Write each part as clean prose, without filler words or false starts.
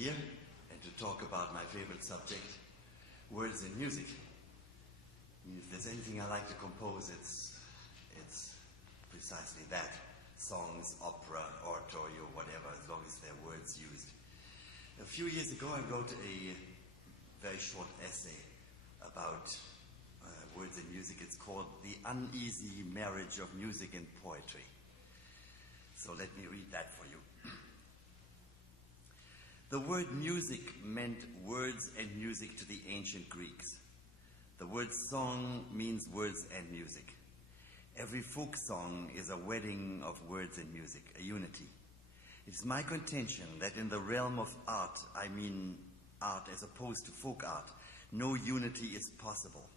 here and to talk about my favorite subject, words in music. I mean, if there's anything I like to compose, it's precisely that. Songs, opera, oratory, or whatever, as long as there are words used. A few years ago, I wrote a very short essay about words in music. It's called The Uneasy Marriage of Music and Poetry. So let me read that for you. The word music meant words and music to the ancient Greeks. The word song means words and music. Every folk song is a wedding of words and music, a unity. It is my contention that in the realm of art, I mean art as opposed to folk art, no unity is possible.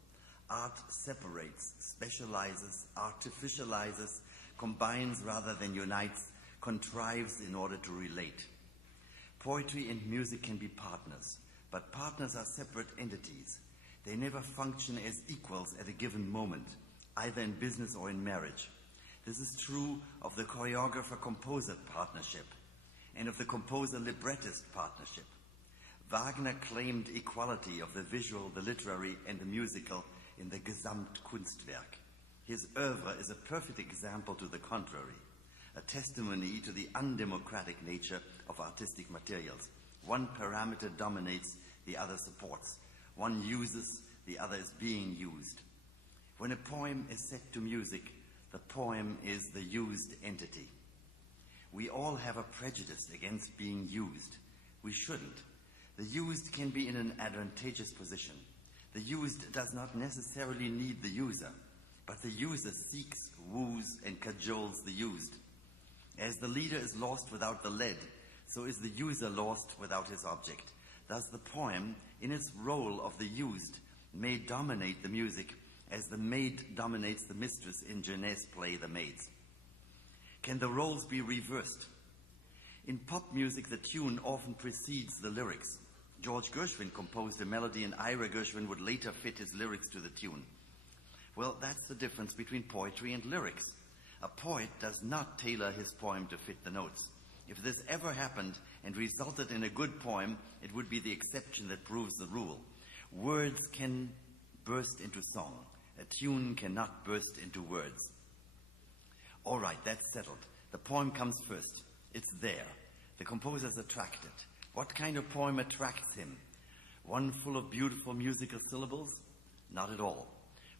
Art separates, specializes, artificializes, combines rather than unites, contrives in order to relate. Poetry and music can be partners, but partners are separate entities. They never function as equals at a given moment, either in business or in marriage. This is true of the choreographer-composer partnership and of the composer-librettist partnership. Wagner claimed equality of the visual, the literary, and the musical in the Gesamtkunstwerk. His oeuvre is a perfect example to the contrary, a testimony to the undemocratic nature of artistic materials. One parameter dominates, the other supports. One uses, the other is being used. When a poem is set to music, the poem is the used entity. We all have a prejudice against being used. We shouldn't. The used can be in an advantageous position. The used does not necessarily need the user, but the user seeks, woos, and cajoles the used. As the leader is lost without the led, so is the user lost without his object. Thus the poem, in its role of the used, may dominate the music, as the maid dominates the mistress in Genèse's play The Maids. Can the roles be reversed? In pop music, the tune often precedes the lyrics. George Gershwin composed a melody, and Ira Gershwin would later fit his lyrics to the tune. Well, that's the difference between poetry and lyrics. A poet does not tailor his poem to fit the notes. If this ever happened and resulted in a good poem, it would be the exception that proves the rule. Words can burst into song. A tune cannot burst into words. All right, that's settled. The poem comes first. It's there. The composer's attracted. What kind of poem attracts him? One full of beautiful musical syllables? Not at all.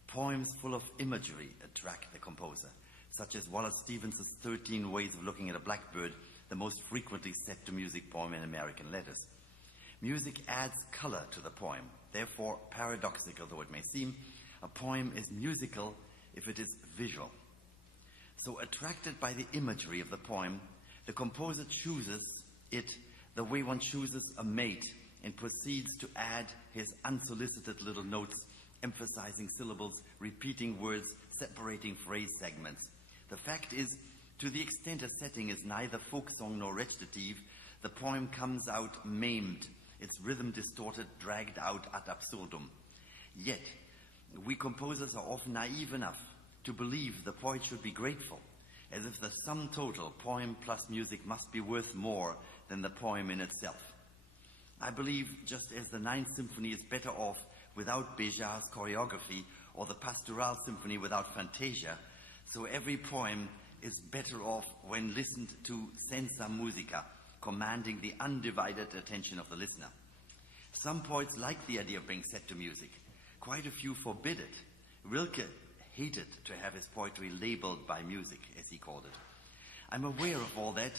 Poems full of imagery attract the composer, such as Wallace Stevens' 13 Ways of Looking at a Blackbird, the most frequently set to music poem in American letters. Music adds color to the poem. Therefore, paradoxical though it may seem, a poem is musical if it is visual. So, attracted by the imagery of the poem, the composer chooses it the way one chooses a mate and proceeds to add his unsolicited little notes, emphasizing syllables, repeating words, separating phrase segments. The fact is, to the extent a setting is neither folk song nor recitative, the poem comes out maimed, its rhythm distorted, dragged out ad absurdum. Yet, we composers are often naive enough to believe the poet should be grateful, as if the sum total, poem plus music, must be worth more than the poem in itself. I believe just as the Ninth Symphony is better off without Béjar's choreography, or the Pastoral Symphony without Fantasia, so every poem is better off when listened to senza musica, commanding the undivided attention of the listener. Some poets like the idea of being set to music. Quite a few forbid it. Rilke hated to have his poetry labeled by music, as he called it. I'm aware of all that,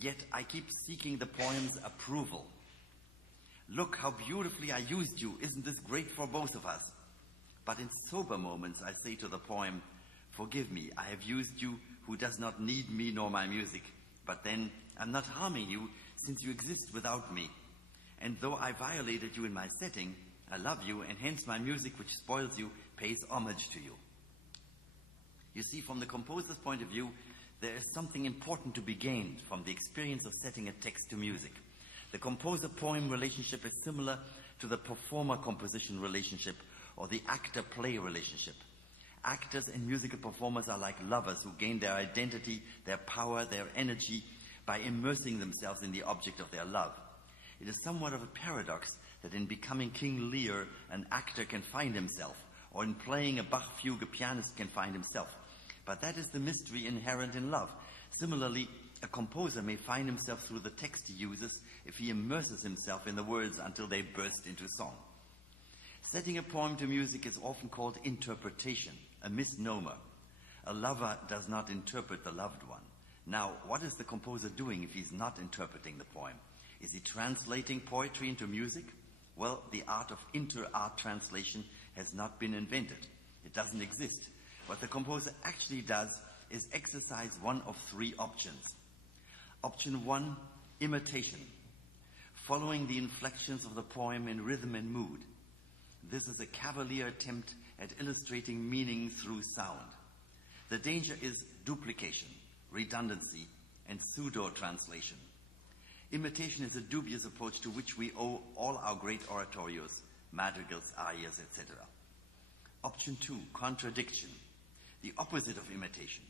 yet I keep seeking the poem's approval. Look how beautifully I used you. Isn't this great for both of us? But in sober moments, I say to the poem, forgive me, I have used you who does not need me nor my music. But then I'm not harming you since you exist without me. And though I violated you in my setting, I love you, and hence my music, which spoils you, pays homage to you. You see, from the composer's point of view, there is something important to be gained from the experience of setting a text to music. The composer-poem relationship is similar to the performer-composition relationship or the actor-play relationship. Actors and musical performers are like lovers who gain their identity, their power, their energy by immersing themselves in the object of their love. It is somewhat of a paradox that in becoming King Lear, an actor can find himself, or in playing a Bach fugue, a pianist can find himself. But that is the mystery inherent in love. Similarly, a composer may find himself through the text he uses if he immerses himself in the words until they burst into song. Setting a poem to music is often called interpretation, a misnomer. A lover does not interpret the loved one. Now, what is the composer doing if he's not interpreting the poem? Is he translating poetry into music? Well, the art of inter-art translation has not been invented. It doesn't exist. What the composer actually does is exercise one of three options. Option 1, imitation, following the inflections of the poem in rhythm and mood. This is a cavalier attempt at illustrating meaning through sound. The danger is duplication, redundancy, and pseudo-translation. Imitation is a dubious approach to which we owe all our great oratorios, madrigals, arias, etc. Option 2, contradiction, the opposite of imitation,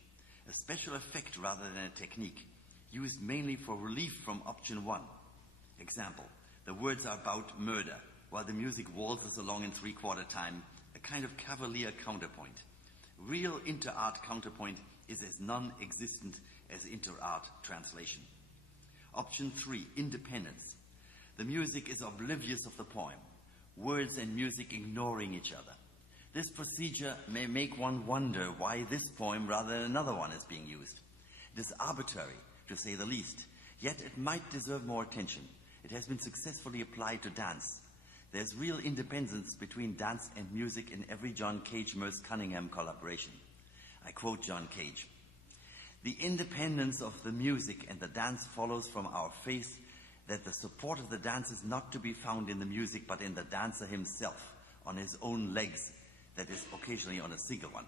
a special effect rather than a technique, used mainly for relief from option 1. Example, the words are about murder, while the music waltzes along in 3/4 time, a kind of cavalier counterpoint. Real inter-art counterpoint is as non-existent as inter-art translation. Option 3, independence. The music is oblivious of the poem, words and music ignoring each other. This procedure may make one wonder why this poem rather than another one is being used. It is arbitrary, to say the least, yet it might deserve more attention. It has been successfully applied to dance. There's real independence between dance and music in every John Cage-Merce Cunningham collaboration. I quote John Cage, "The independence of the music and the dance follows from our faith that the support of the dance is not to be found in the music but in the dancer himself, on his own legs, that is occasionally on a single one.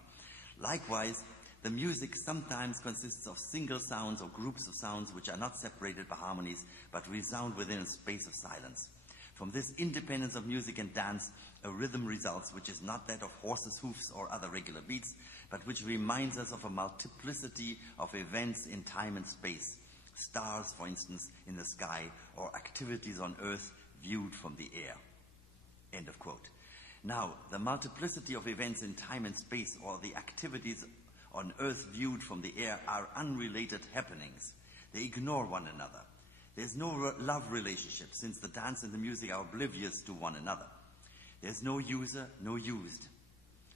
Likewise, the music sometimes consists of single sounds or groups of sounds which are not separated by harmonies but resound within a space of silence. From this independence of music and dance, a rhythm results which is not that of horses' hoofs or other regular beats, but which reminds us of a multiplicity of events in time and space, stars, for instance, in the sky, or activities on earth viewed from the air." End of quote. Now, the multiplicity of events in time and space, or the activities on earth viewed from the air, are unrelated happenings. They ignore one another. There's no love relationship, since the dance and the music are oblivious to one another. There's no user, no used.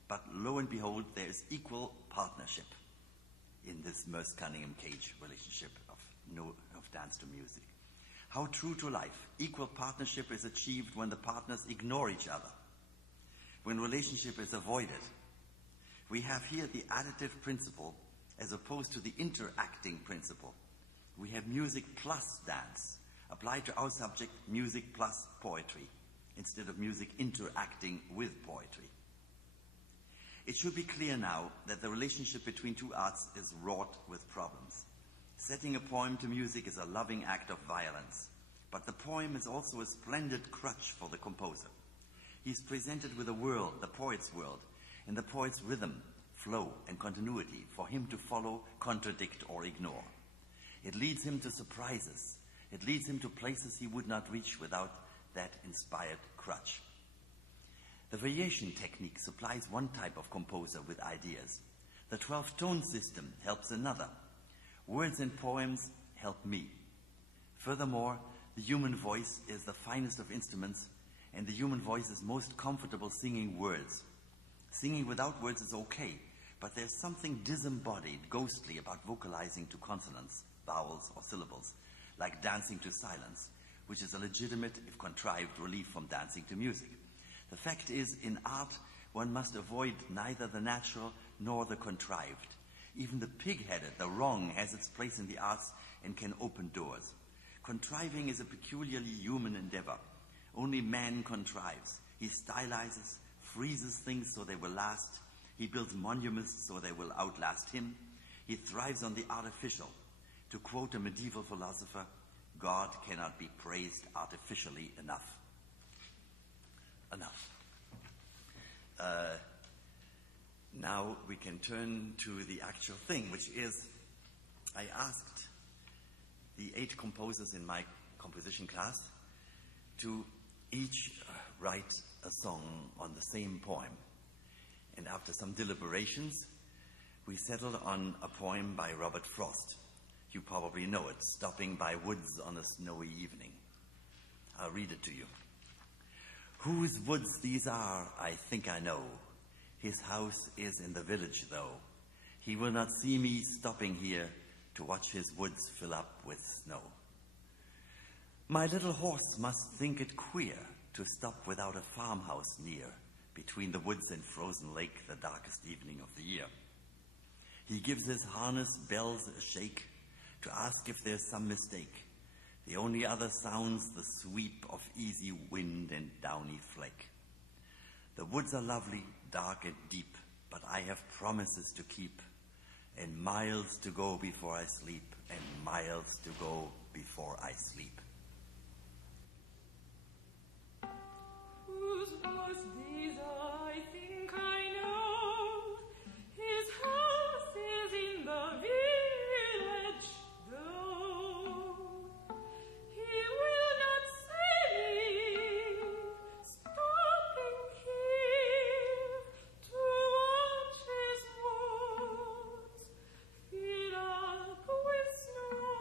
But lo and behold, there is equal partnership in this Merce-Cunningham-Cage relationship of dance to music. How true to life. Equal partnership is achieved when the partners ignore each other, when relationship is avoided. We have here the additive principle as opposed to the interacting principle. We have music plus dance, applied to our subject, music plus poetry, instead of music interacting with poetry. It should be clear now that the relationship between two arts is wrought with problems. Setting a poem to music is a loving act of violence, but the poem is also a splendid crutch for the composer. He is presented with a world, the poet's world, and the poet's rhythm, flow, and continuity for him to follow, contradict, or ignore. It leads him to surprises. It leads him to places he would not reach without that inspired crutch. The variation technique supplies one type of composer with ideas. The 12-tone system helps another. Words and poems help me. Furthermore, the human voice is the finest of instruments, and the human voice is most comfortable singing words. Singing without words is okay, but there's something disembodied, ghostly about vocalizing to consonants, vowels, or syllables, like dancing to silence, which is a legitimate, if contrived, relief from dancing to music. The fact is, in art, one must avoid neither the natural nor the contrived. Even the pig-headed, the wrong, has its place in the arts and can open doors. Contriving is a peculiarly human endeavor. Only man contrives. He stylizes, freezes things so they will last. He builds monuments so they will outlast him. He thrives on the artificial. To quote a medieval philosopher, God cannot be praised artificially enough. Now we can turn to the actual thing, which is, I asked the 8 composers in my composition class to each write a song on the same poem. And after some deliberations, we settled on a poem by Robert Frost. You probably know it, Stopping by Woods on a Snowy Evening. I'll read it to you. Whose woods these are, I think I know. His house is in the village, though. He will not see me stopping here to watch his woods fill up with snow. My little horse must think it queer to stop without a farmhouse near, between the woods and frozen lake, the darkest evening of the year. He gives his harness bells a shake to ask if there's some mistake. The only other sound's the sweep of easy wind and downy flake. The woods are lovely, dark and deep, but I have promises to keep, and miles to go before I sleep, and miles to go before I sleep. Whose was these I think I know. His house is in the village, though. He will not see me stopping here to watch his woods fill up with snow.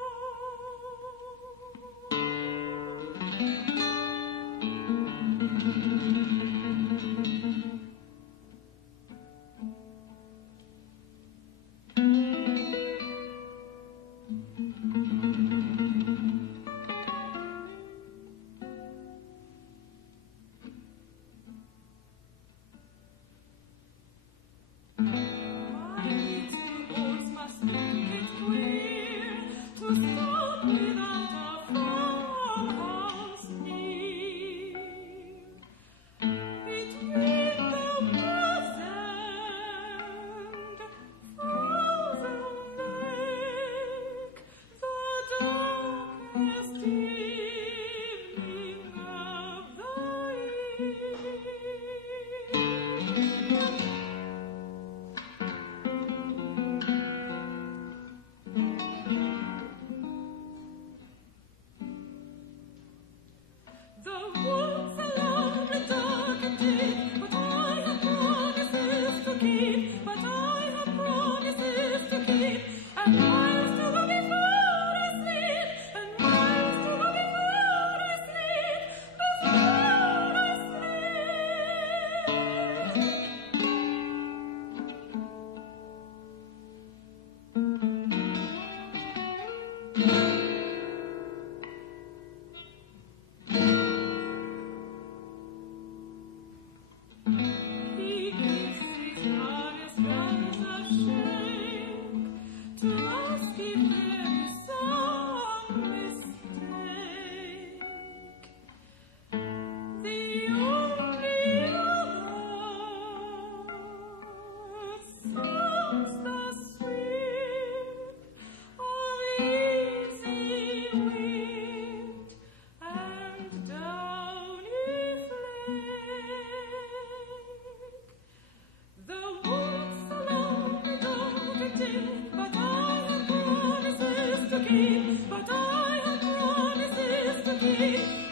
But I have promises to keep.